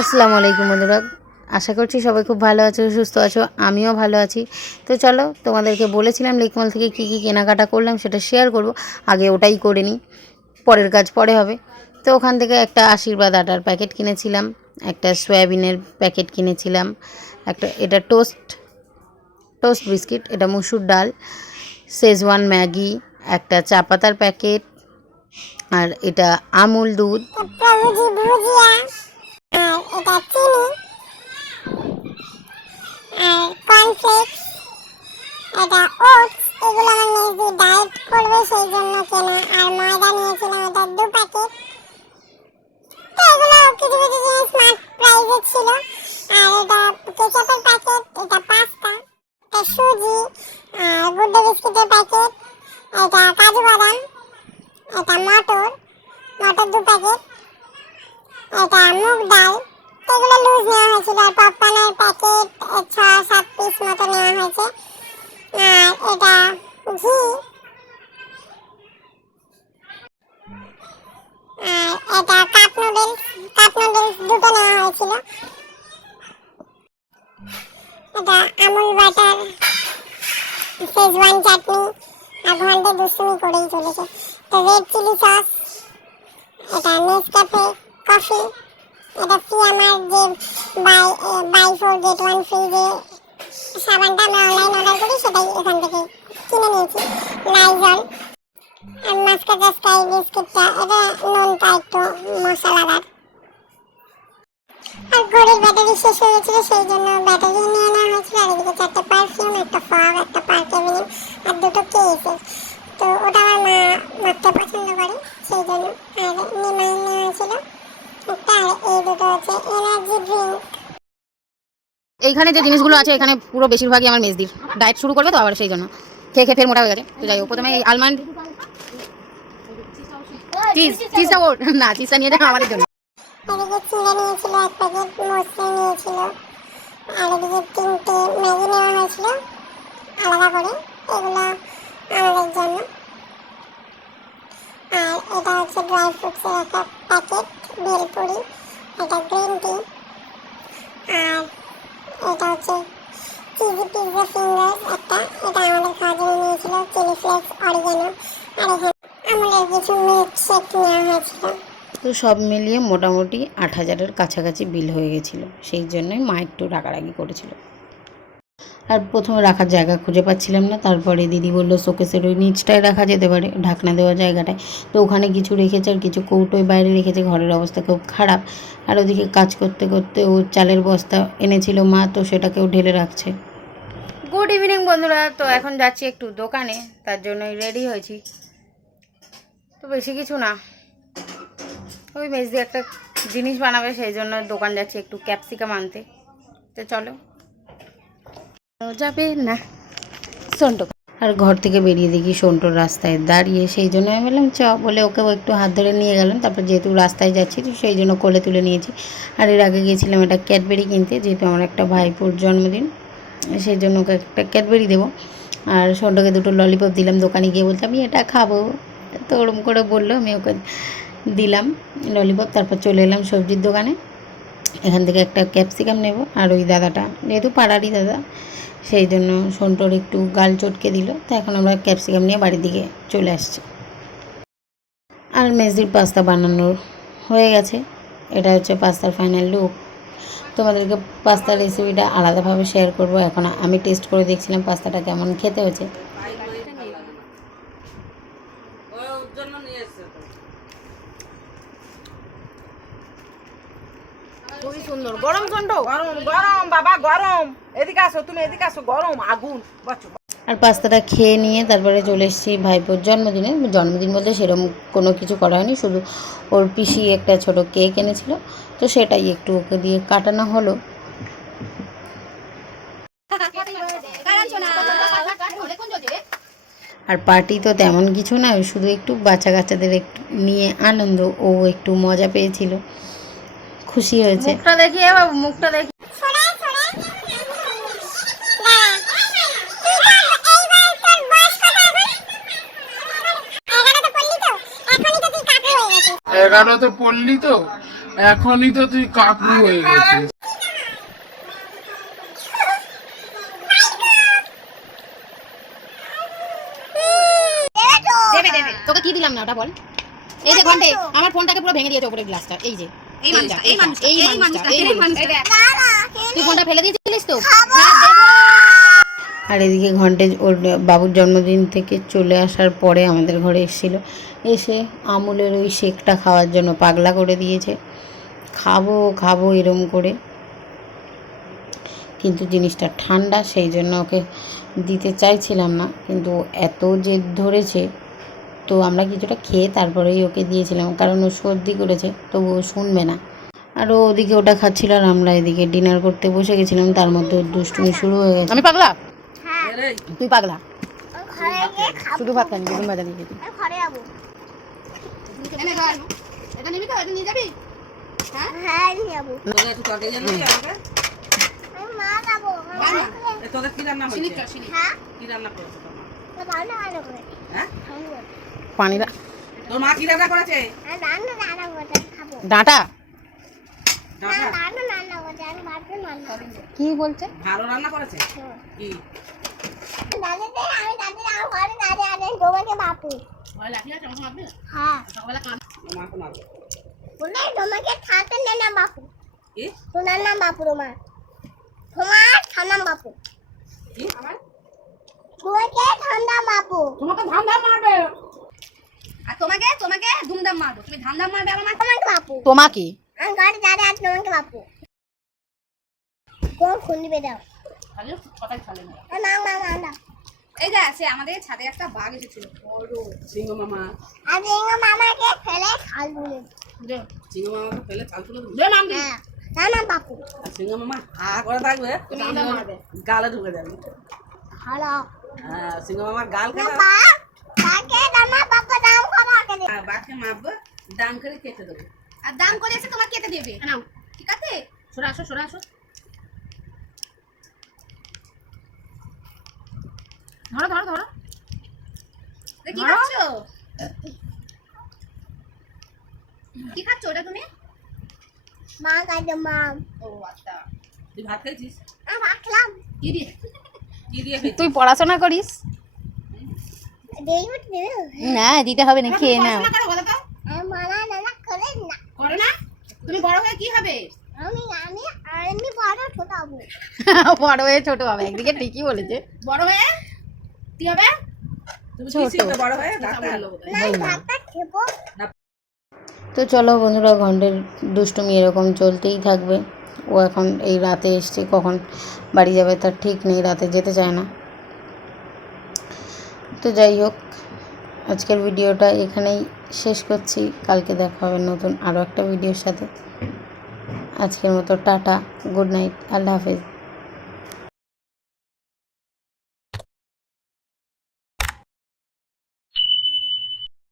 আসসালামু আলাইকুম বন্ধুরা, আশা করছি সবাই খুব ভালো আছো, সুস্থ আছো। আমিও ভালো আছি। তো চলো, তোমাদেরকে বলেছিলাম লেকমল থেকে কী কী কেনাকাটা করলাম সেটা শেয়ার করব। আগে ওটাই করে নিই, পরের কাজ পরে হবে। তো ওখান থেকে একটা আশীর্বাদ আটার প্যাকেট কিনেছিলাম, একটা সয়াবিনের প্যাকেট কিনেছিলাম, একটা এটা টোস্ট বিস্কিট, এটা মুসুর ডাল, শেজওয়ান ম্যাগি, একটা চা পাতার প্যাকেট, আর এটা আমুল দুধ, এটা চিনি আর কর্নফ্লেক্স, এটা ওটস। এগুলো আমার মেজদি ডায়েট করবে সেই জন্য কেনা। আর ময়দা নিয়েছিলাম, এটা 2 প্যাকেট। তো এগুলো কিছু কিছু জিনিস স্মার্ট প্রাইসে ছিল। আর এটা কেচাপের প্যাকেট, এটা পাস্তা, এটা সুজি, আর গুড্ডে বিস্কিটের প্যাকেট, এটা কাজু বাদাম, এটা মটর 2 প্যাকেট, এটা মুগ ডাল। তো এগুলো লুজ নেওয়া হয়েছিল। আর পপকর্নের প্যাকেট 6-7 পিস মতো নেওয়া হয়েছে। আর এটা ঘি, আর এটা কাপ নুডলস 2টো নেওয়া হয়েছিল। এটা আমুল বাটার, শেজওয়ান চাটনি, আর ঘন্টে দুষ্টুমি করেই চলেছে। তো রেড চিলি সস, এটা নেসক্যাফে কফি, এটা ফিয়ামার যে বাই 4 গেট 1 ফ্রি যে সাবানটা আমরা অনলাইন অর্ডার করি সেটাই এখান থেকে কিনে নিয়েছি। লাইজল আর মাস্কাটা স্কাই বিস্কিটটা, এটা নুনটা একটু মশলাদার। আর ঘড়ির ব্যাটারি শেষ হয়ে গেছিল সেই জন্য ব্যাটারি নিয়ে নেওয়া হয়েছিল। আর এদিকে 4টে পারফিউম, একটা ফগ, একটা পার্কেভিনিম, আর 2টো কেসের। তো ওটা আমার মা মাখতে পছন্দ করে সেই জন্য। আর নিমাই নেওয়া হয়েছিল একটা। আর এই 2টো হচ্ছে এনার্জি ড্রিঙ্ক। এইখানে যে জিনিসগুলো আছে এখানে পুরো বেশিরভাগই আমার মেজদির। ডায়েট শুরু করবে তো আবার সেই জন্য খেয়ে খেয়ে ফের মোটা হয়ে গেছে। তো যাই হোক, প্রথমে এই আলমন্ড চিজটা ওর না, চিজটা নিয়ে যাবে আমাদের জন্য। এদিকে চিড়ে নিয়েছিল 1 প্যাকেট, মসৃণ নিয়েছিল। আর এদিকে 3টে ম্যাগি নেওয়া হয়েছিল আলাদা করে, এগুলো আমাদের জন্য। আর এটা হচ্ছে ড্রাই ফ্রুটসের একটা প্যাকেট, ভেলপুরি, এটা গ্রিন টি। আর এটা হচ্ছে চিজি পিৎজা ফিঙ্গার্স একটা, এটা আমাদের খাওয়ার জন্য নিয়েছিল, চিলি ফ্লেক্স, অরিগানো। আর এখানে আমুলের কিছু মিল্কশেক নেওয়া হয়েছিল। তো সব মিলিয়ে মোটামুটি 8,000-এর কাছাকাছি বিল হয়ে গেছিলো। সেই জন্যই মা একটু রাগারাগি করেছিল। আর প্রথমে রাখার জায়গা খুঁজে পাচ্ছিলাম না। তারপরে দিদি বললো শোকেসের ওই নিচটায় রাখা যেতে পারে, ঢাকনা দেওয়া জায়গাটায়। তো ওখানে কিছু রেখেছে, আর কিছু কৌটোয় বাইরে রেখেছে। ঘরের অবস্থা খুব খারাপ। আর ওদিকে কাজ করতে করতে ও চালের বস্তা এনেছিল মা, তো সেটাকেও ঢেলে রাখছে। গুড ইভিনিং বন্ধুরা। তো এখন যাচ্ছি একটু দোকানে, তার জন্যই রেডি হয়েছি। তো বেশি কিছু না, ওই মেজদি একটা জিনিস বানাবে সেই জন্য দোকান যাচ্ছি একটু ক্যাপসিকাম আনতে। তো চলো যাবে না সন্টু। আর ঘর থেকে বেরিয়ে দেখি সন্টুর রাস্তায় দাঁড়িয়ে, সেই জন্য আমি বললাম চ, বলে ওকেও একটু হাত ধরে নিয়ে গেলাম। তারপর যেহেতু রাস্তায় যাচ্ছি তো সেই জন্য কোলে তুলে নিয়েছি। আর এর আগে গিয়েছিলাম একটা ক্যাডবেরি কিনতে, যেহেতু আমার একটা ভাইপোর জন্মদিন, সেই জন্য ওকে একটা ক্যাডবেরি দেবো। আর সন্টুকে 2টো ললিপপ দিলাম। দোকানে গিয়ে বলতে আমি এটা খাবো, তো ওরম করে বললো, আমি ওকে দিলাম ললিপপ। তারপর চলে এলাম সবজির দোকানে। এখান থেকে একটা ক্যাপসিকাম নেব। আর ওই দাদাটা যেহেতু পাড়ারই দাদা, সেই জন্য সন্টোর একটু গাল চটকে দিল। তো এখন আমরা ক্যাপসিকাম নিয়ে বাড়ির দিকে চলে আসছি। আর মেজদির পাস্তা বানানোর হয়ে গেছে। এটা হচ্ছে পাস্তার ফাইনাল লুক। তোমাদেরকে পাস্তার রেসিপিটা আলাদাভাবে শেয়ার করব। এখন আমি টেস্ট করে দেখছিলাম পাস্তাটা কেমন খেতে হয়েছে। খুবই সুন্দর। গরম কন্ড, গরম গরম বাবা গরম। এদিকে আসো, তুমি এদিকে আসো, গরম আগুন। আর পাস্তাটা খেয়ে নিয়ে তারপরে চলে এসেছি ভাইপোর জন্মদিনে। জন্মদিন বলতে সেরকম কোনো কিছু করা হয়নি, শুধু ওর পিসি একটা ছোট কেক এনেছিল, তো সেটাই একটু ওকে দিয়ে কাটানো হলো। আর পার্টি তো তেমন কিছু না, শুধু একটু বাচ্চা কাচ্চাদের একটু নিয়ে আনন্দ, ও একটু মজা পেয়েছিল, খুশি হয়েছে। মুখটা দেখি, মুখটা দেখি। 11তে পড়লি তো, এখনই তো তুই কাকু হয়ে গেছিস। দেবে দেবে, তোকে কি দিলাম না ওটা বল। এই যে ঘন্টে আমার ফোনটাকে পুরো ভেঙে দিয়েছে উপরের গ্লাসটা। এই যে এই মানুষটা, এই মানুষটা, এই মানুষটা, এই মানুষটা। তুই ফোনটা ফেলে দিয়েছিলিস তো। আর এদিকে ঘন্টে ওর বাবুর জন্মদিন থেকে চলে আসার পরে আমাদের ঘরে এসেছিল, এসে আমুলের ওই শেকটা খাওয়ার জন্য পাগলা করে দিয়েছে। খাবো খাবো এরম করে, কিন্তু জিনিসটা ঠান্ডা, সেই জন্য ওকে দিতে চাইছিলাম না, কিন্তু এত জেদ ধরেছে তো আমরা কিছুটা খেয়ে তারপরেই ওকে দিয়েছিলাম, কারণ ও সর্দি করেছে, তবু ও শুনবে না। আর ও ওদিকে ওটা খাচ্ছিল আর আমরা এদিকে ডিনার করতে বসে গেছিলাম, তার মধ্যে ওর দুষ্টুমি শুরু হয়ে গেছে। আমি পাগলা, তুই পাগলা, শুধু ভাত খানি বেগুন ভাজা দিয়ে খেতে। এটা নিবি তো, এটা নিয়ে যাবি? হ্যাঁ নিয়ে যাবো। তোদের একটু তরকারি জানি আমাকে? আমি মা যাবো। তোদের কি রান্না হয়েছে? হ্যাঁ কি রান্না করেছে তোমার? রান্না রান্না করে হ্যাঁ? পানিটা তোর মা কি রান্না করেছে? রান্না রান্না করে খাবো। ডাঁটা ডাঁটা? রান্না রান্না করে আমি ভাবছি রান্না করবো। কি বলছে? ভালো রান্না করেছে? কি? দাদিতে আমি দাদি আমার ঘরে দাদি আনেন তোমাকে বাপু। হ্যাঁ ওর মা তো মারবে। বলে তোমাকে থাকতে নেই না বাপু। কি? তোমার নাম বাপু তোমার। তোমার ঠান্ডা বাপু। কি? আমার? তোমাকে ঠান্ডা বাপু। তোমাকে ধান্দা মারবে। আর তোমাকে তোমাকে ধুমধাম মারবো, তুমি ধামধাম মারবে আমার মাথা। তোমাকে বাপু। তোমাকে আমি ঘরে দাদি আজ তোমাকে বাপু। কোন ফোন দিবে দাও। খালি কথাই চলে না। না না না না। এই যে সে আমাদের ছাদে একটা বাঘ এসেছিল, বড় সিংহ মামা। আর এঙ্গা মামাকে ফেলে খাল বলে। সিংহ মামাকে ফেলে চাল তুলে দেবে। হ্যাঁ না না বাপু। আর সিংহ মামা হা করে থাকবে, গালে ঢুকে যাবে। হ্যালো হ্যাঁ, সিংহ মামার গাল না কেটে বা তাকে দামা বাপু দাম করা করে। বাঘকে মারবে, দাম করে কেটে দেবে। আর দাম করে এসে তোমার কেটে দেবে। নাও, ঠিক আছে? সরে আসো, সরে আসো। ধরো ধরো ধরো। এ কি খাচ্ছ? কি খাচ্ছ ওটা তুমি? মা কাজে মা। ও আচ্ছা। তুই ভাত খেয়েছিস? আমি রাখলাম। কি দিয়ে? কি দিয়ে খেয়েছিস? তুই পড়াশোনা করিস দেইব দেবে। না? দিতে হবে না, খেয়ে নাও। পড়াশোনা করো বলো তো? আমি মানা না করে না। করো না? তুমি বড় হয়ে কি হবে? আমি আমি বড় ছোট হবো। বড় হয়ে ছোট হবে, একদিকে ঠিকই বলেছে। বড় হয়ে কি হবে? তুমি কি শিখবে বড় হয়ে? ডাক্তার হলো বোধহয়। না ডাক্তার খেবো। তো চলো বন্ধুরা, ঘন্টের দুষ্টুমি এরকম চলতেই থাকবে। ও এখন এই রাতে এসছে, কখন বাড়ি যাবে তার ঠিক নেই, রাতে যেতে চায় না। তো যাই হোক, আজকের ভিডিওটা এখানেই শেষ করছি। কালকে দেখা হবে নতুন আরও একটা ভিডিওর সাথে। আজকের মতো টাটা, গুড নাইট, আল্লাহ হাফেজ।